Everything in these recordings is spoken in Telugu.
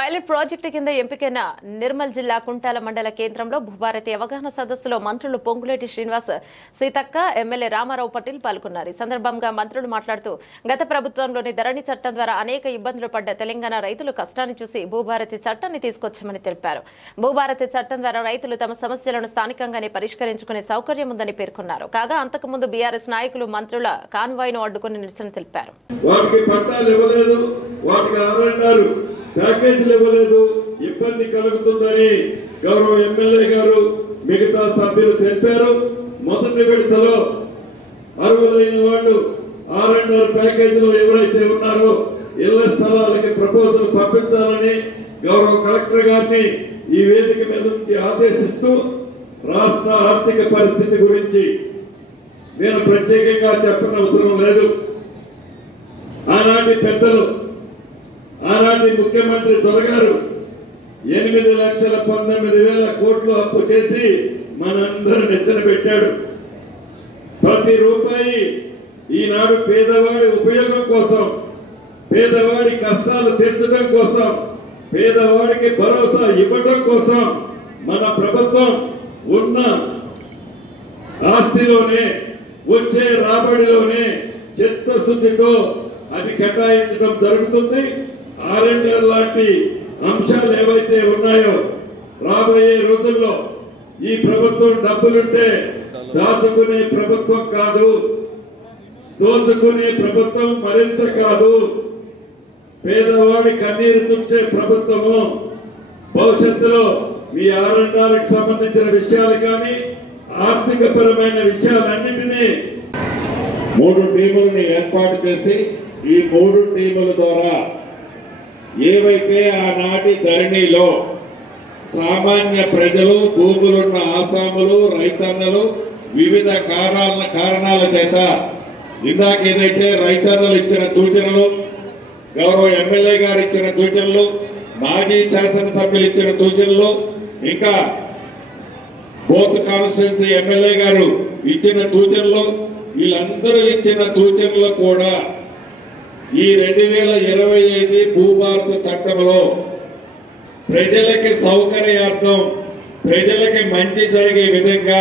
పైలట్ ప్రాజెక్టు కింద ఎంపికైన నిర్మల్ జిల్లా కుంటాల మండల కేంద్రంలో భూభారతి అవగాహన సదస్సులో మంత్రులు పొంగులేటి శ్రీనివాస్, సీతక్క, ఎమ్మెల్యే రామారావు పటేల్ పాల్గొన్నారు. ఈ సందర్భంగా మంత్రులు మాట్లాడుతూ గత ప్రభుత్వంలోని ధరణి చట్టం ద్వారా అనేక ఇబ్బందులు పడ్డ తెలంగాణ రైతులు కష్టాన్ని చూసి భూభారతి చట్టాన్ని తీసుకొచ్చామని తెలిపారు. భూభారతి చట్టం ద్వారా రైతులు తమ సమస్యలను స్థానికంగానే పరిష్కరించుకునే సౌకర్యం ఉందని పేర్కొన్నారు. కాగా అంతకుముందు బీఆర్ఎస్ నాయకులు మంత్రుల కాన్వాయ్ను అడ్డుకుని నిరసన తెలిపారు. ప్యాకేజీలు ఇవ్వలేదు, ఇబ్బంది కలుగుతుందని గౌరవ ఎమ్మెల్యే గారు మిగతా సభ్యులు తెలిపారు. మొదటి విడతలో అర్హులైన వాళ్ళు R&R ప్యాకేజీలో ఎవరైతే ఉన్నారో ఇళ్ల స్థలాలకి ప్రపోజల్ పంపించాలని గౌరవ కలెక్టర్ గారిని ఈ వేదిక మీద నుంచి ఆదేశిస్తూ రాష్ట్ర ఆర్థిక పరిస్థితి గురించి నేను ప్రత్యేకంగా చెప్పనవసరం లేదు. ఆనాటి పెద్దలు, ఆనాటి ముఖ్యమంత్రి దొరగారు 8,19,000 కోట్లు అప్పు చేసి మనందరూ నెత్తిన పెట్టాడు. ప్రతి రూపాయి ఈనాడు పేదవాడి ఉపయోగం కోసం, పేదవాడి కష్టాలు తీర్చడం కోసం, పేదవాడికి భరోసా ఇవ్వడం కోసం మన ప్రభుత్వం ఉన్న ఆస్తిలోనే, వచ్చే రాబడిలోనే చిత్తశుద్ధితో అది కేటాయించడం జరుగుతుంది. R&R లాంటి అంశాలు ఏవైతే ఉన్నాయో రాబోయే రోజుల్లో ఈ ప్రభుత్వం డబ్బులుంటే దాచుకునే ప్రభుత్వం కాదు, దోచుకునే ప్రభుత్వం మరింత కాదు, పేదవాడి కన్నీరు తుంచే ప్రభుత్వము. భవిష్యత్తులో మీ R&Rకి సంబంధించిన విషయాలు కానీ ఆర్థిక పరమైన విషయాలన్నింటినీ 3 టీములని ఏర్పాటు చేసి ఈ 3 టీముల ద్వారా ఏవైతే ఆనాటి ధరణిలో సామాన్య ప్రజలు, భూములున్న ఆసాములు, రైతన్నలు వివిధ కారణాల చేత ఇందాక ఏదైతే రైతన్నలు ఇచ్చిన సూచనలు, గౌరవ ఎమ్మెల్యే గారు ఇచ్చిన సూచనలు, మాజీ శాసనసభ్యులు ఇచ్చిన సూచనలు, ఇంకా బోత్ కాన్స్టిట్యున్సీ ఎమ్మెల్యే గారు ఇచ్చిన సూచనలు, వీళ్ళందరూ ఇచ్చిన సూచనలు కూడా ఈ 2025 భూభారత చట్టంలో ప్రజలకి సౌకర్యార్థం, ప్రజలకి మంచి జరిగే విధంగా,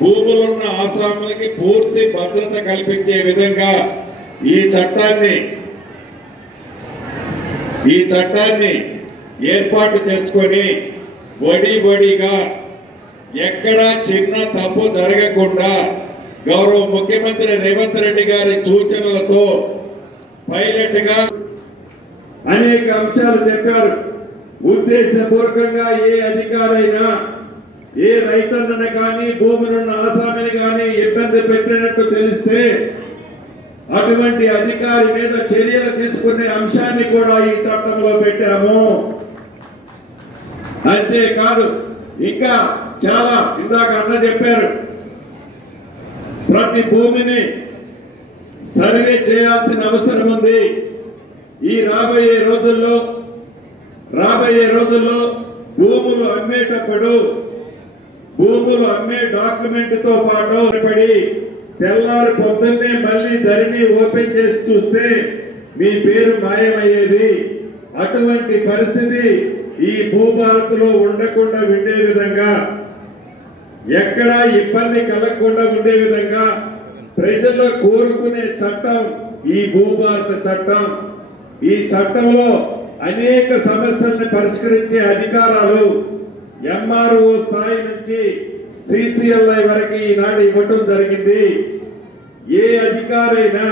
భూములున్న ఆసాములకి పూర్తి భద్రత కల్పించే విధంగా ఈ చట్టాన్ని ఏర్పాటు చేసుకొని వడిగా ఎక్కడా చిన్న తప్పు జరగకుండా గౌరవ ముఖ్యమంత్రి రేవంత్ రెడ్డి గారి సూచనలతో పైలట్ గా అనేక అంశాలు చెప్పారు. ఉద్దేశపూర్వకంగా ఏ అధికారైనా ఏ రైతన్నని కానీ, భూములున్న ఆసామిని కానీ ఇబ్బంది పెట్టినట్టు తెలిస్తే అటువంటి అధికారి మీద చర్యలు తీసుకునే అంశాన్ని కూడా ఈ చట్టంలో పెట్టాము. అంతేకాదు ఇంకా చాలా ఇందాక అన్న చెప్పారు, ప్రతి భూమిని సర్వే చేయాల్సిన అవసరం ఉంది. ఈ రాబోయే రోజుల్లో భూములు అమ్మేటప్పుడు భూములు అమ్మే డాక్యుమెంట్ తో పాటు తెల్లారి పొద్దున్నే మళ్ళీ ధరణి ఓపెన్ చేసి చూస్తే మీ పేరు మాయమయ్యేది. అటువంటి పరిస్థితి ఈ భూభారత్లో ఉండకుండా ఉండే విధంగా, ఎక్కడా ఇబ్బంది కలగకుండా ఉండే విధంగా ప్రజలు కోరుకునే చట్టం ఈ భూభారత చట్టం. ఈ చట్టంలో అనేక సమస్యల్ని పరిష్కరించే అధికారాలు MRO స్థాయి నుంచి CCLI వరకు ఈనాడు ఇవ్వటం జరిగింది. ఏ అధికారైనా